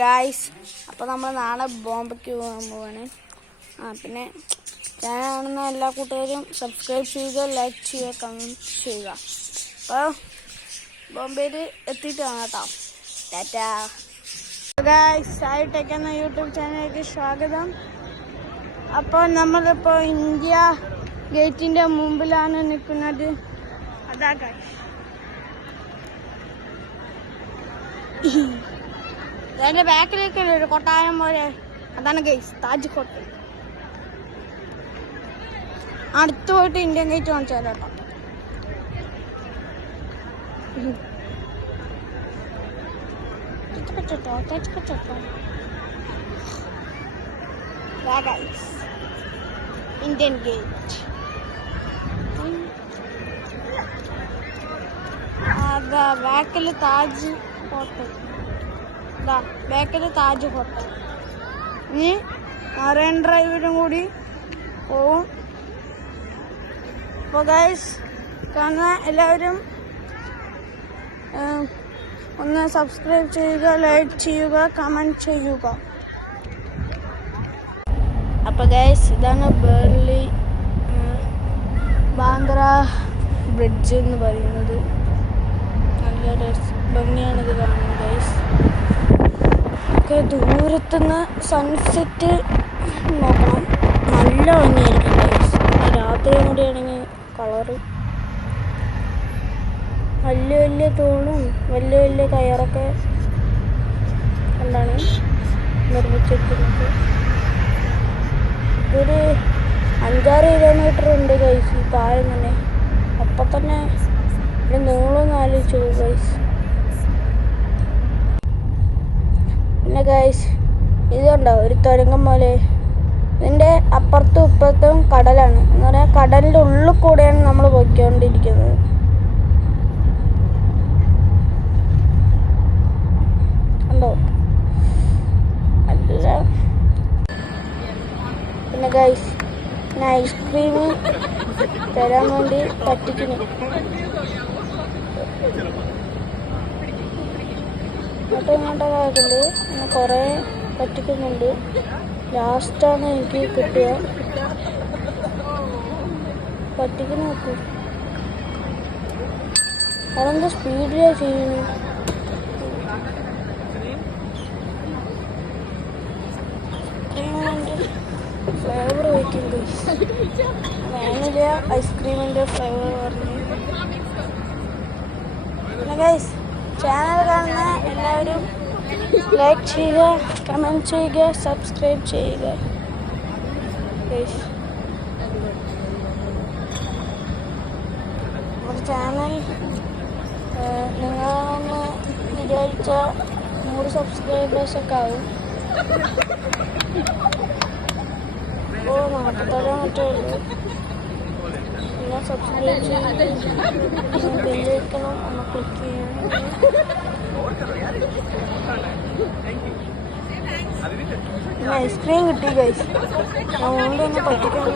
Guys, അപ്പോൾ നമ്മൾ നാളെ ബോംബെക്ക് പോകാൻ പോവാണ്. പിന്നെ ചാനൽ കാണുന്ന എല്ലാ കൂട്ടുകാരും സബ്സ്ക്രൈബ് ചെയ്യുക, ലൈക്ക് ചെയ്യുക, കമൻറ്റ് ചെയ്യുക. അപ്പോൾ ബോംബെയിൽ എത്തിയിട്ട് കാണാം കേട്ടോ. ടാറ്റാ ഗായ്സ്, സായി ടെക് എന്ന യൂട്യൂബ് ചാനലിലേക്ക് സ്വാഗതം. അപ്പോൾ നമ്മളിപ്പോൾ ഇന്ത്യ ഗേറ്റിൻ്റെ മുമ്പിലാണ് നിൽക്കുന്നത്. അതാ ഗായ്സ്, അതിന്റെ ബാക്കിലേക്ക് ഒരു കൊട്ടാരം പോലെ, അതാണ് ഗൈസ് താജ് ഹോട്ടൽ. അടുത്ത് പോയിട്ട് ഇന്ത്യൻ ഗേറ്റ് കാണിച്ചാൽ കേട്ടോ. ഇന്ത്യൻ ഗേറ്റ്, അതാ ബാക്കിൽ താജ് ഹോട്ടൽ. ബാക്കിൽ താജ് ഹോട്ടൽ. ഇനി മറൈൻ ഡ്രൈവിലും കൂടി പോവും. അപ്പോൾ ഗൈസ്, കാണുന്ന എല്ലാവരും ഒന്ന് സബ്സ്ക്രൈബ് ചെയ്യുക, ലൈക്ക് ചെയ്യുക, കമൻറ്റ് ചെയ്യുക. അപ്പോൾ ഗൈസ്, ഇതാണ് ബർലി ബാന്ദ്ര ബ്രിഡ്ജ് എന്ന് പറയുന്നത്. നല്ല ഭംഗിയാണിത് കാണുന്നത് ഗൈസ്. ദൂരത്തുനിന്ന് സൺസെറ്റ് നോക്കണം, നല്ല ഭംഗിയായിരിക്കും ഗൈസ്. രാത്രിയും കൂടി ആണെങ്കിൽ കളറ്. വലിയ വലിയ തൂണും വലിയ വലിയ കയറൊക്കെ കൊണ്ടാണ് നിർമ്മിച്ചിരിക്കുന്നത്. ഒരു 5-6 കിലോമീറ്റർ ഉണ്ട് ഗൈസ് ഈ പാലം തന്നെ. അപ്പം തന്നെ ഇവിടെ നീളമൊന്നും ആലോചിച്ചു ഗൈസ്. പിന്നെ ഗൈസ്, ഇതുണ്ടോ ഒരു തുരങ്കം പോലെ. ഇതിൻ്റെ അപ്പുറത്തും ഇപ്പുറത്തും കടലാണ്. എന്ന് പറഞ്ഞാൽ കടലിൻ്റെ ഉള്ളിൽ കൂടെയാണ് നമ്മൾ പോയിക്കൊണ്ടിരിക്കുന്നത്. കണ്ടോ? അല്ല, പിന്നെ ഗൈസ്, പിന്നെ ഐസ്ക്രീം തരാൻ വേണ്ടി പറ്റിക്കുന്നു. ഇങ്ങോട്ടൊക്കെ ആയിട്ടുണ്ട്. പിന്നെ കുറേ പറ്റിക്കുന്നുണ്ട്. ലാസ്റ്റാണ് എനിക്ക് കിട്ടുക. പറ്റിക്കുന്ന നോക്കൂ, അതെന്താ സ്പീഡിലാണ് ചെയ്യുന്നു. ഫ്ലേവർ വയ്ക്കുന്നുണ്ട്. വാനില ഐസ്ക്രീമിൻ്റെ ഫ്ലേവർ പറഞ്ഞു. പിന്നെ ഗൈസ്, ചാനൽ കാണുന്ന എല്ലാവരും ലൈക്ക് ചെയ്യുക, കമൻറ്റ് ചെയ്യുക, സബ്സ്ക്രൈബ് ചെയ്യുക. ഒരു ചാനൽ നിങ്ങളൊന്ന് വിചാരിച്ച 100 സബ്സ്ക്രൈബേഴ്സൊക്കെ ആവും. അപ്പോൾ 43 മറ്റേ ഉള്ളൂ. പിന്നെ സബ്സ്ക്രൈബ് ചെയ്ത് ബെല്ലൈക്കണം ഒന്ന് ക്ലിക്ക് ചെയ്യണം. ഐസ്ക്രീം കിട്ടി ഗൈസ്. അതുകൊണ്ട് തന്നെ പറ്റിക്കാൻ